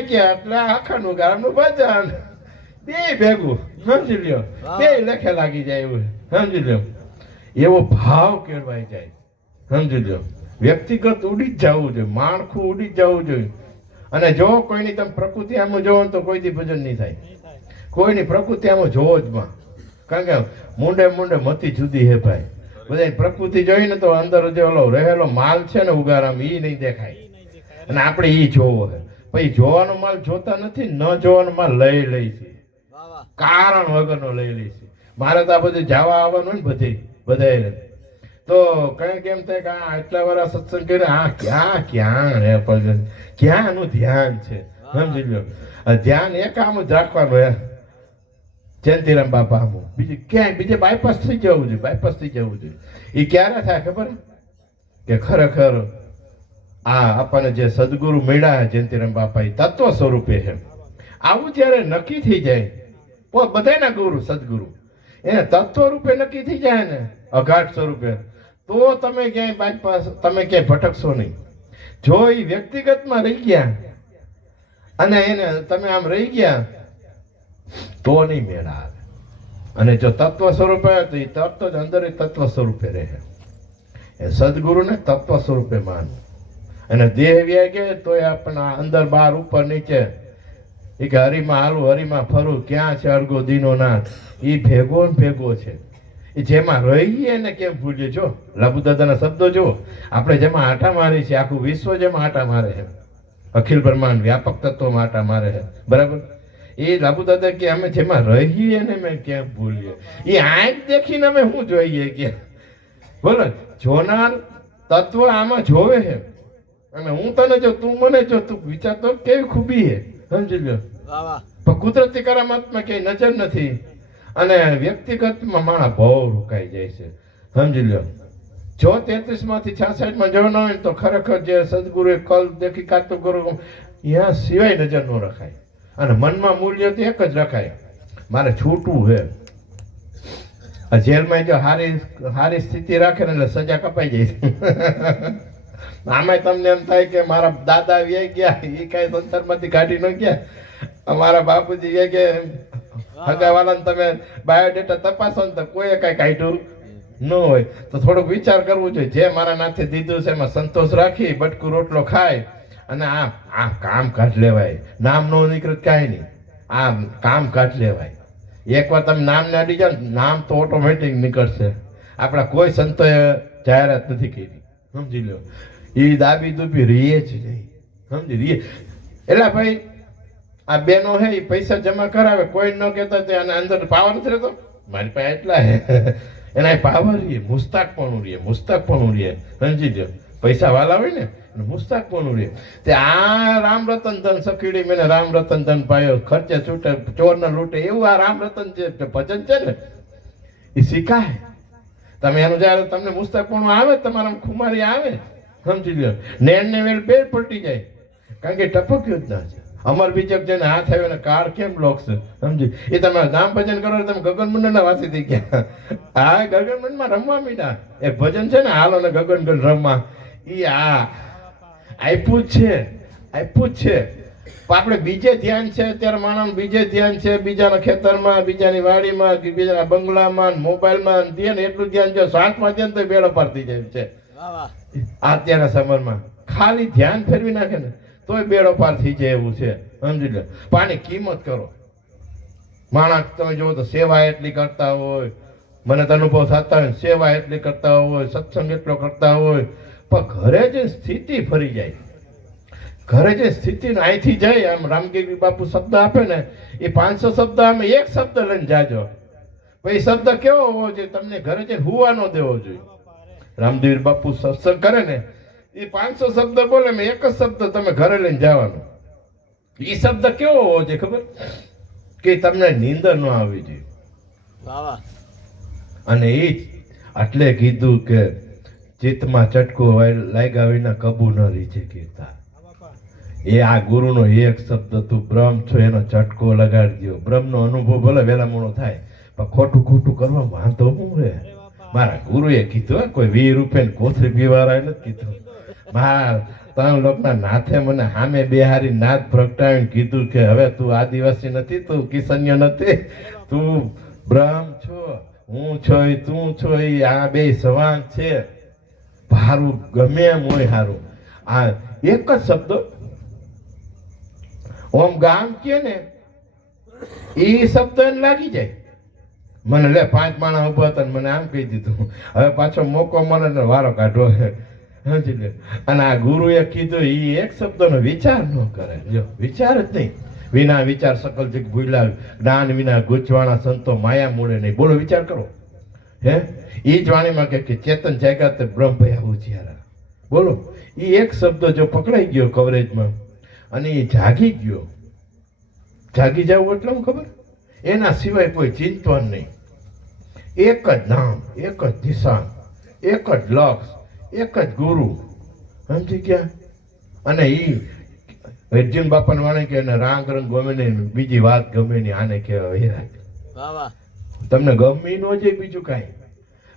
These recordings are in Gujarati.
વાગ્યા એટલે આખાનું ગામનું ભજન બે ભેગું સમજી લ્યો, બે લેખે લાગી જાય એવું સમજી લ્યો. એવો ભાવ કેળવાઈ જાય સમજી લ્યો. વ્યક્તિગત ઉડી જ જવું જોઈએ, માળખું ઉડી જ જવું જોઈએ. અને જો કોઈની તમે પ્રકૃતિ આમાં જોવો ને તો કોઈથી ભજન નહીં થાય. કોઈની પ્રકૃતિ આમાં જોવો જ માં, કારણ કે મુંડે મુંડે મતી જુદી હે ભાઈ. બધા પ્રકૃતિ જોઈને તો અંદર જે ઓલો રહેલો માલ છે ને ઉગારામાં એ નહીં દેખાય, અને આપણે એ જોવો છે. પછી જોવાનો માલ જોતા નથી, ન જોવાનો માલ લઈ લઈ છે, કારણ વગરનો લઈ લઈ છે. મારે તો આ બધું જવા આવવાનું ને બધા તો કઈ કેમ થાય કે આ એટલા વાર સત્સંગ કરે, આ ક્યાં રે ભજન, ક્યાંનું ધ્યાન છે સમજી લો. ધ્યાન એક આમ જ રાખવાનું હે જયંતિરામ બાપા આમ, બીજું ક્યાંય બીજે બાયપાસ થઈ જવું જોઈએ, બાયપાસ થઈ જવું જોઈએ. એ ક્યારે થાય ખબર કે ખરેખર આ આપણને જે સદગુરુ મળ્યા જયંતિરામ બાપા એ તત્વ સ્વરૂપે છે. આવું જ્યારે નક્કી થઈ જાય, બધાના ગુરુ સદગુરુ એને તત્વ રૂપે નક્કી થઈ જાય ને અઘાટ સ્વરૂપે, તો તમે ક્યાંય બાયપાસ, તમે ક્યાંય ભટકશો નહીં. જો એ વ્યક્તિગતમાં રહી ગયા અને એને તમે આમ રહી ગયા તો નહીં મેળ આવે. અને જો તત્વ સ્વરૂપે તો એ તત્વ જ અંદર તત્વ સ્વરૂપે રહે. એ સદગુરુને તત્વ સ્વરૂપે માનવું. અને દેહ વ્યાય ગયા તો એ આપણા અંદર બહાર ઉપર નીચે એ કે હરીમાં હાલું હરીમાં ફરું, ક્યાં છે અર્ગો દીનો નાથ, એ ભેગો ને ભેગો છે. એ જેમાં રહીએ એને કેમ ભૂલીએ. જો લાભુ દાદાના શબ્દો જુઓ, આપણે જેમાં આટા મારી છે, આખું વિશ્વ જેમાં આટા મારે છે, અખિલ બ્રહ્માંડ વ્યાપક તત્વમાં આટા મારે છે, બરાબર. એ લાભુ દાદા કે અમે જેમાં રહીએ ને મેં કેમ ભૂલીએ. એ આંખ દેખીને અમે શું જોઈએ કે બોલો, જોનાર તત્વ આમાં જોવે છે. અને હું તને જો, તું મને જો, તું વિચાર તો કેવી ખૂબી છે સમજી લો. પણ કુદરતી કરામતમાં ક્યાંય નજર નથી, અને વ્યક્તિગતમાં માણસ બહુ રોકાઈ જાય છે સમજી લો. જો 33 માંથી 66 જવાના હોય તો ખરેખર જે સદગુરુએ કલ દેખી કાતો કરો ત્યાં સિવાય નજર ન રખાય. અને મનમાં મૂલ્ય તો એક જ રખાય, મારે છૂટવું છે. આ જેલમાં જો હારી સ્થિતિ રાખે ને એટલે સજા કપાઈ જાય. આમાં તમને એમ થાય કે મારા દાદા વ્યાઈ ગયા, એ કઈ સંસારમાંથી કાઢી ન ગયા. અમારા બાપુજી વ્યાઈ ગયા, હગાવાલાને તમે બાયોડેટા તપાસો ને તો કોઈ કઈ કાઢ્યું ન હોય. તો થોડોક વિચાર કરવો જોઈએ. જે મારા નાથે દીધું છે એમાં સંતોષ રાખી બટકું રોટલો ખાય અને આ કામ કાઢ લેવાય. નામ નો નીકળે કાંઈ નહીં, આ કામ કાઢ લેવાય. એકવાર તમે નામ ને અડી જાઓ, નામ તો ઓટોમેટિક નીકળશે. આપણા કોઈ સંતોએ જાહેરાત નથી કરી સમજી લો. એ દાબી દુબી રહીએ જ નહીં સમજી રહીએ. એટલે ભાઈ આ બેનો હે એ પૈસા જમા કરાવે, કોઈ ન કહેતા અને અંદર પાવર નથી રહેતો, મારી પાસે એટલા હે એના પાવર રહીએ, મુસ્તાકપણું રહીએ, મુસ્તાકપણું રહીએ સમજી લો. પૈસા વાલા હોય ને મુસ્તાકપણું રહીએ. તે આ રામ રતન ધન સખીડી મેને રામ રતન ધન પાયો, ખર્ચે છૂટે ચોર ને લૂંટે, એવું આ રામ રતન જે ભજન છે ને એ શીખાય. તમે એનું જયારે તમને મુસ્તાકપણું આવે, તમારા ખુમારી આવે સમજી લો, નેણ ને વેલ બે પલટી જાય, કારણ કે ટપક્યું જ ના છે. અમર બીજક જેને હાથ આવ્યો ને કાર કેમ લોકશે સમજી. એ તમે નામ ભજન કરો, તમે ગગનમંડળ ના વાસી થઈ ગયા. હા, ગગનમંડળ માં રમવા મીઠા એક ભજન છે ને, હાલો ને ગગનગઢ રમવા, એ આપ્યું જ છે, આપ્યું જ છે. આપણે બીજે ધ્યાન છે અત્યારે, માણસ બીજે ધ્યાન છે, બીજાના ખેતરમાં, બીજાની વાડીમાં, બીજાના બંગલામાં, મોબાઈલમાં ધ્યાન, એટલું ધ્યાન છે. શ્વાસમાં ધ્યાન તો બેડો પાર થઈ જાય છે. અત્યારના સમયમાં ખાલી ધ્યાન ફેરવી નાખે ને તોય બેડો પાર થઈ જાય એવું છે સમજી લો. પાણી કિંમત કરો. માણસ તમે જુઓ તો સેવા એટલી કરતા હોય, મને તો અનુભવ થતા હોય, સેવા એટલી કરતા હોય, સત્સંગ એટલો કરતા હોય, પણ ઘરે જે સ્થિતિ ફરી જાય, ઘરે જે સ્થિતિ અહીંથી જાય, આમ રામગીરી બાપુ શબ્દ આપે ને એ 500 શબ્દ આમ એક શબ્દ લઈને જાજો. પછી શબ્દ કેવો હોવો જોઈએ, તમને ઘરે જે હુવા ન દેવો જોઈએ. રામદેવ બાપુ સત્સંગ કરે ને એ 500 શબ્દ બોલે, મેં એક જ શબ્દ તમે ઘરે લઈને જવાનો. એ શબ્દ કેવો હોવો જોઈએ ખબર, કે તમને નીંદર ન આવી જોઈએ. અને એ એટલે કીધું કે ચિત્તમાં ચટકો લાગ્યા વિના કબૂ ન રીચે કીધા. એ આ ગુરુનો એક શબ્દ, તું બ્રહ્મ છો એનો ચટકો લગાડી દો. બ્રહ્મનો અનુભવ ભલે વહેલા મોડો થાય, પણ ખોટું ખોટું કરવા વાંધો શું રે. મારા ગુરુએ કીધું, કોઈ 20 રૂપિયા કોથળી પીવાળાએ નથી કીધું. ત્રણ લોકના નાથે મને સામે બેહારી નાથ પ્રગટાવીને કીધું કે હવે તું આદિવાસી નથી, તું કિસન્યો નથી, તું બ્રહ્મ છો, હું છો ઈ તું છો ઈ, આ બે સવાંગ છે. હારું ગમે એમ હોય હારું. આ એક જ શબ્દ ઓમ ગામ કે ને એ શબ્દ એને લાગી જાય. મને લે 5 માણસ ઉભા હતા મને આમ કહી દીધું, હવે પાછો મોકો મળે ને વારો કાઢો. સમજી લે. અને આ ગુરુએ કીધું એ એક શબ્દનો વિચાર ન કરે. જો વિચાર જ નહીં. વિના વિચાર સકલ જગ ભૂલા, જ્ઞાન વિના ગુચવાણા સંતો માયા મૂળે નહીં. બોલો વિચાર કરો. હે એ જ વાણીમાં કે ચેતન જાગ્યા તે બ્રહ્મ ભયા ઉજ્યારા. બોલો એ એક શબ્દ જો પકડાઈ ગયો કવરેજમાં અને એ જાગી ગયો, જાગી જવું એટલે હું ખબર, એના સિવાય કોઈ ચિંતન નહીં. એક જ નામ, એક જ દિશા, એક જ લક્ષ, એક જ ગુરુ. સમજી ગયા. અને એ વૈદ્યન બાપાને વાણે કે એને રાંગ રંગ ગમે નહીં, બીજી વાત ગમે નહીં, આને કહેવાય વૈરાગ. તમને ગમે ન જાય બીજું કાંઈ,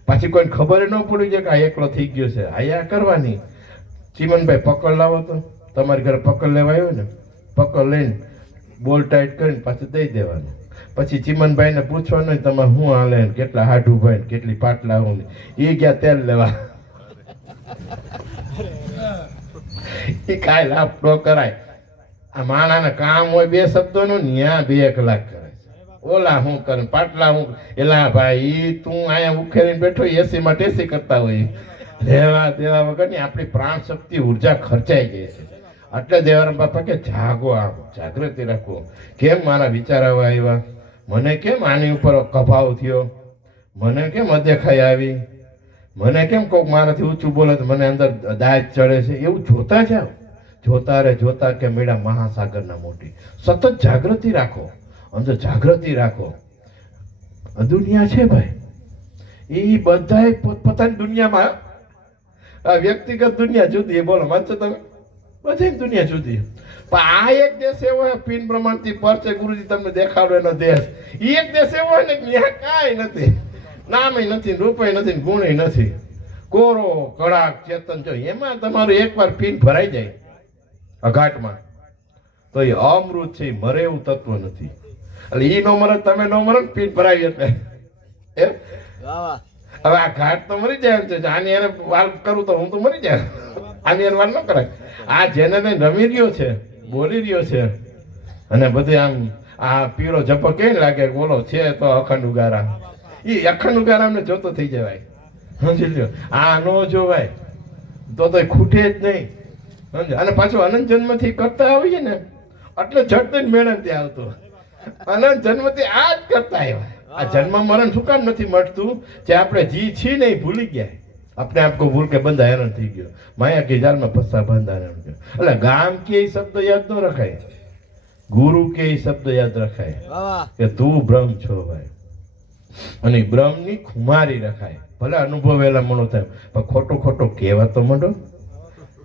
પાછી કોઈને ખબર ન પડી જાય કે આ એકલો થઈ ગયો છે. આયા કરવાની. ચીમનભાઈ પકડ લાવો તો તમારી ઘરે પકડ લેવા આવ્યો ને, પકડ લઈને બોલ ટાઈટ કરીને પાછું દઈ દેવાનું. પછી ચીમનભાઈને પૂછવાનું તમે શું હાલે, કેટલા હાડું ભાઈ ને કેટલી પાટલા હું, એ ગયા તેલ લેવા. એ કાંઈ લાભ ન કરાય. આ માણાને કામ હોય 2 શબ્દોનું, ન્યા 2 કલાક કરે. ઓલા શું કરે પાટલા હું, એલા ભાઈ તું અહીંયા ઉખેરીને બેઠો એસીમાં ટેસી કરતા હોય. લેવા દેવા વગરની આપણી પ્રાણ શક્તિ ઉર્જા ખર્ચાઈ જાય છે. એટલે દેવારામ બાપા કે જાગો, આમ જાગૃતિ રાખો. કેમ મારા વિચાર આવા આવ્યા, મને કેમ આની ઉપર કભાવ થયો, મને કેમ અદેખાઈ આવી, મને કેમ કોઈક મારાથી ઊંચું બોલે તો મને અંદર દાજ ચડે છે. એવું જોતા જાઓ. જોતા રે જોતા કે મેળા મહાસાગરના મોટી. સતત જાગૃતિ રાખો, અંદર જાગૃતિ રાખો. દુનિયા છે ભાઈ, એ બધાય પોતપોતાની દુનિયામાં. આ વ્યક્તિગત દુનિયા જુદી, બોલો માનશો તમે, બધી દુનિયા જુદી. પણ આ એક દેશ એવો હોય પિન પ્રમાણથી પરચે ગુરુજી તમને દેખાડો એનો દેશ. એ એક દેશ એવો હોય ને ત્યાં કાંઈ નથી, નામય નથી, રૂપય નથી, ગુણય નથી, કોરો કડાક ચેતન. જો એમાં તમારું એકવાર પિન ભરાઈ જાય અઘાટમાં તો એ અમૃત છે, મરે એવું તત્વ નથી. એટલે ઈ નો મરે, તમે નો મરે, પિન ભરાવી એટલે એમ. હવે આ ઘાટ તો મરી જાય એમ છે. આની એને વાલ કરું તો હું તો મરી જાય. આની એને વાલ ન કરાય. આ જેને રમી રહ્યો છે, બોલી રહ્યો છે, અને બધે આમ આ પીળો ઝપક કેમ લાગે, બોલો છે તો અખંડ ઉગારા. એ અખંડ ઉગારા અમને જોતો થઈ જવાય. સમજી લ્યો. આ નો જોવાય તો ખૂટે જ નહીં. સમજ. અને પાછું અનંત જન્મથી કરતા આવીએ ને એટલે જટ દઈને મેળન ત્યાં આવતો. અનંત જન્મથી આ જ કરતા આવ્યા. આ જન્મ મરણ શું કામ નથી મળતું? જે આપણે જી છીએ ને એ ભૂલી ગયા. अपने आप को भूल के बंदा हैरान થઈ ગયો. માયા કે જાળ માં ફસા બંધા હેરાન ગયો. એટલે ગામ કે શબ્દ યાદ ન રખાય, ગુરુ કે શબ્દ યાદ રખાય કે તું બ્રહ્મ છો ભાઈ. અને બ્રહ્મ ની ખુમારી રખાય. ભલે અનુભવેલા મનો થાય પણ ખોટો ખોટો કહેવા તો મંડો.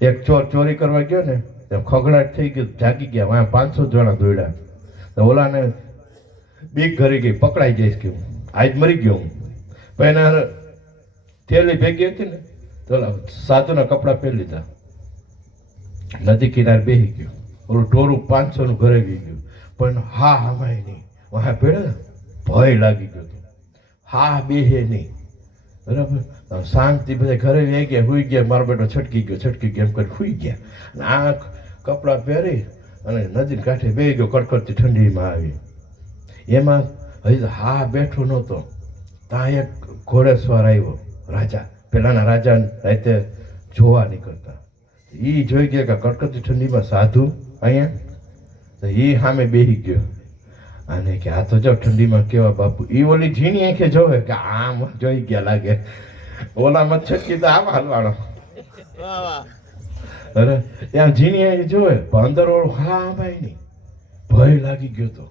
એક ચોર ચોરી કરવા ગયો ને, ખગડાટ થઈ ગયો, જાગી ગયા, વાં 500 જણા દોડ્યા. તો ઓલાને બીક ઘરી ગઈ, પકડાઈ જઈશ કે આજ મરી ગયો હું. પણ એના થેલી ભેગી હતી ને તો સાધુના કપડાં પહેરી લીધા, નદી કિનારે બેસી ગયો. ઓલું ટોરું 500 નું ઘરે ગઈ ગયું. પણ હા હમાય નહીં, વાહ પેડે ભય લાગી ગયો. હા બેહે નહીં, બરાબર. શાંતિ બધા ઘરે લઈ ગયા, સુઈ ગયા. મારો બેટો છટકી ગયો એમ કરી સુઈ ગયા. અને આ કપડાં પહેરી અને નદી કાંઠે બેસી ગયો. કડકડતી ઠંડીમાં આવી. એમાં હજી હા બેઠો નહોતો, ત્યાં એક ઘોડેસવાર આવ્યો રાજા. પેલાના રાજા રાતે જોવા નીકળતા. એ જોઈ ગયા કે કડકડતી ઠંડીમાં સાધુ અહીંયા. એ સામે બેસી ગયો અને કે આ તો જો ઠંડીમાં કેવા બાપુ. એ ઓલી ઝીણી આંખે જોવે કે આમ જોઈ ગયા લાગે. ઓલામાં છટકી તો આમ હાલવાળો. અરે ત્યાં ઝીણી આંખે જોવે પણ અંદર ઓળું હા ભાઈ નહીં. ભય લાગી ગયો તો.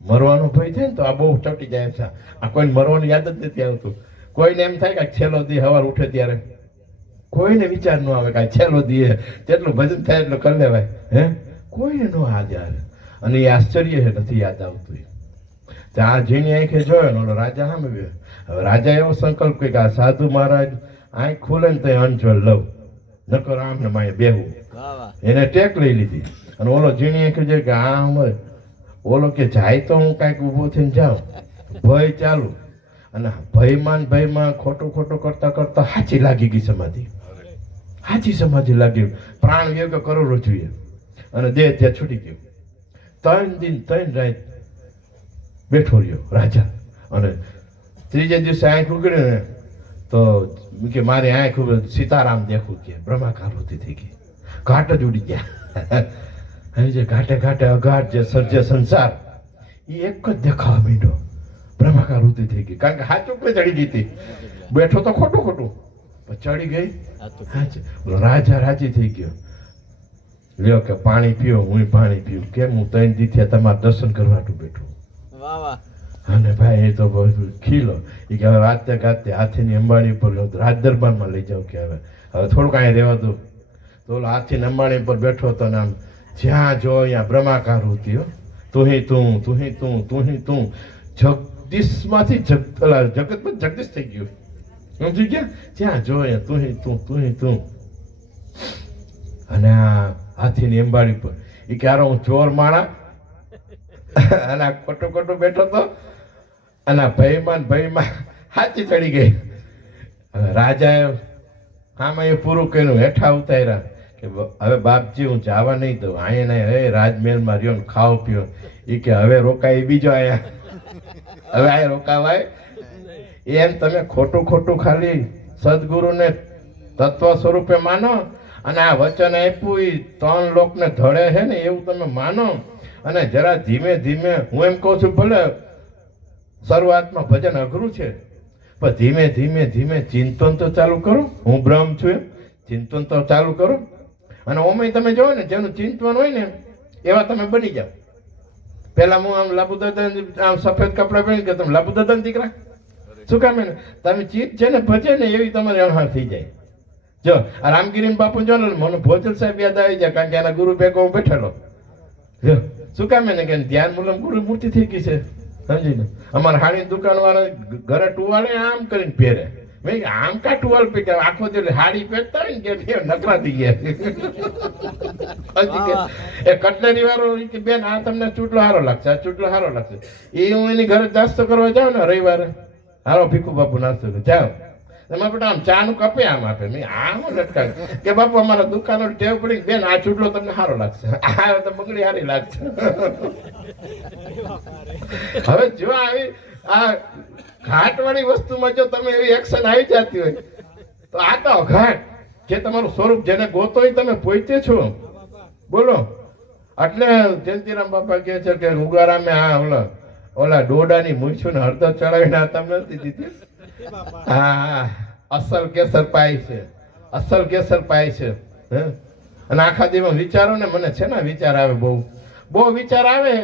મરવાનો ભય થાય ને તો આ બહુ ચટી જાય છે. આ કોઈને મરવાનું યાદ જ નથી આવતું. કોઈને એમ થાય કે છેલ્લો દી સવાર ઉઠે ત્યારે કોઈને વિચાર ન આવે કે છેલ્લો દી જેટલું ભજન થાય એટલું કરી લેવાય. હે કોઈને ન યાદ આવે. અને એ આશ્ચર્ય છે નથી યાદ આવતું. ત્યાં ઝીણી આંખે જોયો ને ઓલો રાજા સામે હવે રાજા એવો સંકલ્પ કે આ સાધુ મહારાજ આંખ ખુલે ને તો અંજળ લઉં. નકર આમ ને માએ બેહવું. વાહ વાહ. એને ટેક લઈ લીધી અને ઓલો ઝીણીએ કીધું કે આ અમારે ઓલો કે જાય તો હું કાંઈક ઊભો થઈને જાઉં. ભય ચાલુ અને ભયમાં ખોટું કરતા કરતા હાચી લાગી ગઈ સમાધિ. હાચી સમાધિ લાગી, પ્રાણ વ્યય કરોડો જોઈએ અને દેહ ત્યાં છૂટી ગયો. 3 દિન 3 રાત બેઠો રહ્યો રાજા. અને ત્રીજે દિવસે આંખ ઉગડી ને તો કે મારી આંખ સીતારામ દેખું કે બ્રહ્માકારુતિ થઈ ગઈ, ઘાટ જ ઉડી ગયા. અહીં જે ઘાટે અઘાટ જે સર્જે સંસાર એ એક જ દેખાવા માંડ્યો. બ્રહ્માકારુતિ થઈ ગઈ, કારણ કે હાચું પર ચડી ગઈ હતી. બેઠો તો ખોટું પણ ચડી ગઈ હાચું. રાજા રાજી થઈ ગયો. લ્યો કે પાણી પીઓ, હું પાણી પીવું. કેમ? હું 3 દીથી તમારા દર્શન કરવાનું બેઠો. વાહ વાહ. અને ભાઈ એ તો બહુ ખીલો. એ કે હવે વાતે ગાતે હાથીની અંબાણી પર રાજ દરબારમાં લઈ જાઉં કે હવે થોડુંક અહીંયા રહેવા દો. તો ઓલો હાથીની અંબાણી પર બેઠો હતો ને આમ જ્યાં જો અહીંયા બ્રહ્માકારુતિ. તું જગદીશમાંથી જગતમાં જગદીશ થઈ ગયું. સમજી ગયા? જ્યાં જો અહીંયા તું. અને આ હાથીની અંબાડી પર એ ક્યારે હું ચોર માણા અને આ ખોટું બેઠો તો અને ભયમાં હાથી ચડી ગઈ. રાજાએ આમાં એ પૂરું કર્યું, હેઠા ઉતાર્યા કે હવે બાપજી હું જવા નહીં દઉં. અહીંયા નહીં, રાજમહેલમાં રહ્યો ને ખાઓ પીઓ. એ કે હવે રોકાય બીજો આયા, હવે આ રોકાવાય એમ. તમે ખોટું ખાલી સદગુરુને તત્વ સ્વરૂપે માનો અને આ વચન આપ્યું એ 3 લોકને ધડે છે ને એવું તમે માનો. અને જરા ધીમે હું એમ કહું છું, ભલે શરૂઆતમાં ભજન અઘરું છે પણ ધીમે ચિંતન તો ચાલુ કરો. હું બ્રહ્મ છું એમ ચિંતન તો ચાલુ કરો. અને ઓમે તમે જોવો ને જેનું ચિંતન હોય ને એવા તમે બની જાઓ. પેલા હું આમ લાબુ દાદા આમ સફેદ કપડા પહેરી કે તમે લાબુ દાદા દીકરા શું કામ ને તમે ચિત્ત છે ને ભજે ને એવી તમારે અણહાર થઈ જાય. જો આ રામગીરી બાપુ જો ને મને ભોજલ સાહેબ યાદ આવી જાય, કારણ કે એના ગુરુ ભેગો હું બેઠેલો. જો શું કામ ને કે ધ્યાન મૂલમ ગુરુ મૂર્તિ થઈ ગઈ છે. સમજી ને અમારા હાડી દુકાન વાળા ઘરે ટુવાલે આમ કરીને પહેરે. મેં આમ કા ટુવાલ પી આખો દિવસ હાડી પહેરતા હોય ને કે નકરા થઈ ગયા. એ કટલેરી વાળો કે બેન આ તમને ચૂંટલો સારો લાગશે, આ ચૂંટલો સારો લાગશે. એ હું એની ઘરે નાસ્તો કરવા જાઉં ને રવિવારે, હારો ભીખુ બાપુ નાસ્તો જાઓ એમાં બેટા આમ ચા નું કપે આમ આપે. મેં આમ લટકાવે કે બાપુ અમારા દુકાનો ટેવ પડી બેન આ ચૂંટલો તમને સારો લાગશે, આ તો બગડી સારી લાગશે. હવે જો આવી આ ઘાટ વાળી વસ્તુમાં જો તમે એવી એક્શન આવી જતી હોય તો આ તો અઘાટ જે તમારું સ્વરૂપ જેને ગોતો હોય તમે પોતે છો. બોલો એટલે જયંતિરામ બાપા કહે છે કે ઉગારામે આ ઓલા ડોડાની મૂછું ને હળદર ચડાવીને આ તમને નથી દીધી. હા અસલ કેસર પાય છે, અસલ કેસર પાય છે. અને આખા દિવસ વિચારો ને મને છે ને વિચાર આવે, બહુ વિચાર આવે.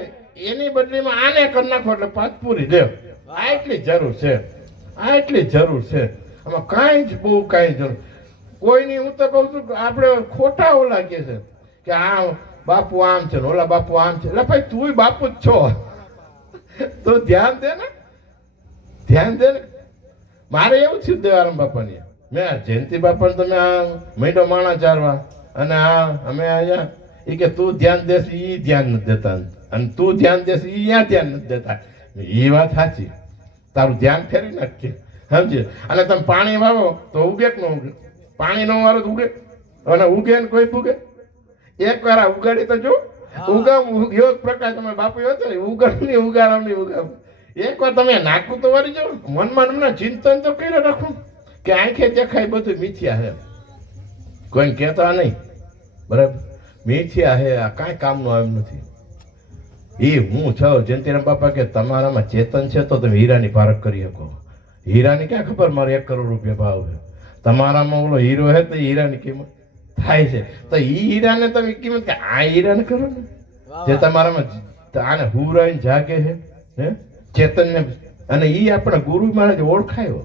એની બદલીમાં આને કરી નાખો એટલે પાછ પૂરી લે. આ એટલી જરૂર છે, આ એટલી જરૂર છે. આમાં કાંઈ જ બહુ કાંઈ જરૂર કોઈની. હું તો કહું છું આપણે ખોટા ઓલા કે છે કે આ બાપુ આમ છે ને ઓલા બાપુ આમ છે. એટલે ભાઈ તું બાપુ જ છો તો ધ્યાન દે ને. મારે એવું થયું દેવારામ બાપાની, મેં જયંતિ બાપાને તમે આ મહિનો માણા ચારવા અને આ અમે અહીંયા એ કે તું ધ્યાન દેશ એ ધ્યાન નથી દેતા અને તું ધ્યાન દેશ એ ત્યાં ધ્યાન નથી દેતા. એ વાત સાચી, તારું ધ્યાન ફેરવી નાખીએ. સમજે? અને તમે પાણી વાવો તો ઉગે કે ન ઉગે? પાણી નો વારો ઉગે અને ઉગે ને કોઈ ઉગે? એક વાર ઉગાડી તો જો ઉગામ એવો પ્રકાર તમે બાપુ હતો ને ઉગાડની ઉગાડવાની ઉગામ એક વાર તમે નાખું તો વારી જાઓ. મનમાં હમણાં ચિંતન તો કર્યો રાખું કે આંખે દેખાય બધું મિથ્યા છે, કોઈને કહેતા નહીં. બરાબર? મિથ્યા છે, આ કાંઈ કામનું આવ્યું નથી. એ હું છું જયંતિરામ બાપા કે તમારામાં ચેતન છે તો તમે હીરાની પારખ કરી શકો. હીરાની ક્યાં ખબર મારે 1 કરોડ રૂપિયા ભાવ છે, તમારામાં ઓલો હીરો છે તો હીરાની કિંમત થાય છે. તો એ હીરાને તમે કિંમત કે આ હીરાને કરો ને જે તમારામાં આને હુરાઈને જાગે છે હે ચેતનને. અને એ આપણા ગુરુ મહારાજ ઓળખાયો.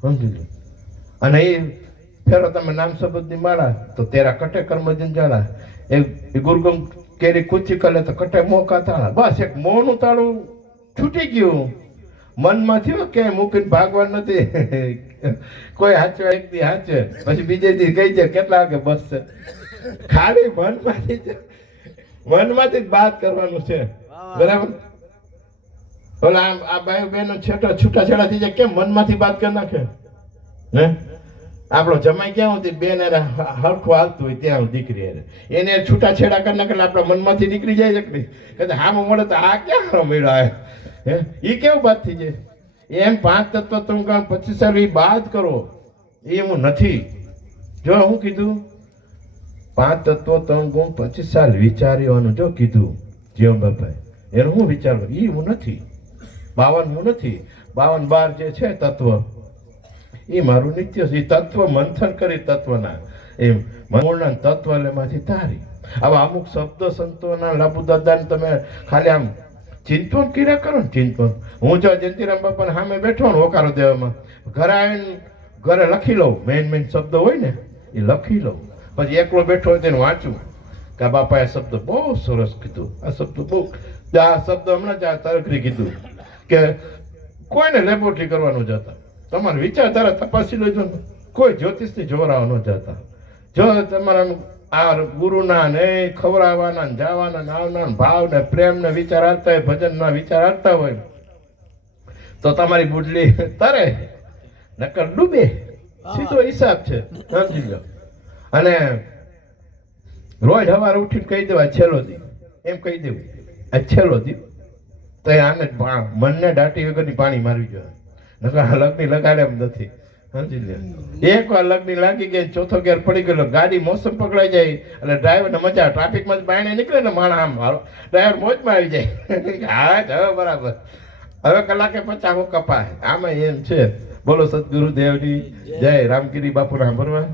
સમજી લો. અને એ ફેરો તમે નામ શબ્દની માળા તો તેરા કટે કર્મ જંજાળા. એ ગુરુગમ કેરી કુચી કરે તો કટે મોહ કાતાળા. બસ એક મોહનું તાળું છૂટી ગયું મનમાં થયું કે મૂકીને ભાગવા નથી. કોઈ હાચવા એક દી હાચે પછી બીજે દી કહી જાય કેટલા વાગે બસ છે. ખાલી મનમાંથી જ વાત કરવાનું છે. બરાબર. ઓલા આ ભાઈ બહેનો છૂટાછેડા થઈ જાય કેમ મનમાંથી વાત કરી નાખે હે? આપણો જમાઈ ક્યાં સુધી બેન હરખું હાલતું હોય ત્યાં દીકરી એને છૂટાછેડા કરી નાખે એટલે આપણા મનમાંથી નીકળી જાય છે કે નહીં હા મળે તો આ ક્યાં હારો મેળો હે એ કેવું વાત થઈ જાય? એમ 5 તત્વ તમે 25 સાલ એ બાદ કરો એ હું નથી. જો હું કીધું 5 તત્વ 3 ગુણ 25 સાલ વિચાર્યું જો કીધું જીવન બાપાએ એનું હું વિચાર એ હું નથી. 52 હું નથી. 52 બાર જે છે તત્વ એ મારું નિત્ય છે. એ તત્વ મંથન કરી તત્વના એમ મૂળના તત્વ લેમાંથી તારી આવા અમુક શબ્દ સંતોના લાભુ દાદાને તમે ખાલી આમ ચિંતન કર્યા કરો ને ચિંતન. હું જો જયંતિરામ બાપાને સામે બેઠો ને હોકારો દેવામાં ઘરે આવીને ઘરે લખી લઉં મેન શબ્દ હોય ને એ લખી લઉં પછી એકલો બેઠો હોય તેને વાંચું કે બાપાએ આ શબ્દ બહુ સરસ કીધું. આ શબ્દ બહુ આ શબ્દ હમણાં જ આ તરકરી કીધું કે કોઈને લેબોરેટરી કરવાનું જતા તમારે વિચારધારા તપાસી લેજો. કોઈ જ્યોતિષથી જોરાવા ન જતા. જો તમારા આ ગુરુના ને ખવડાવવાના ને જવાના ને આવના ભાવ ને પ્રેમ ને વિચાર આવતા હોય ભજનના વિચાર આવતા હોય તો તમારી બુડલી તરે નકર ડૂબે. સીધો હિસાબ છે સમજી લો. અને રોજ સવારે ઉઠીને કહી દેવા છેલ્લો દી એમ કહી દેવું આ છેલ્લો દી તો આને મનને દાટી વગરની પાણી મારવી જોઈએ. નકર લગ્ન લગાડે એમ નથી. સમજી લે. એક વાર લગ્ન લાગી ગઈ ચોથો ગેર પડી ગયેલો ગાડી મોસમ પકડાઈ જાય એટલે ડ્રાઈવરને મજા ટ્રાફિકમાં બાયણે નીકળે ને માણસ આમ ડ્રાઈવર મોજમાં આવી જાય. હા હવે બરાબર હવે કલાકે 50 કપાય આમાં એમ છે. બોલો સદગુરુ દેવની જય. રામગીરી બાપુ ના ભરવા.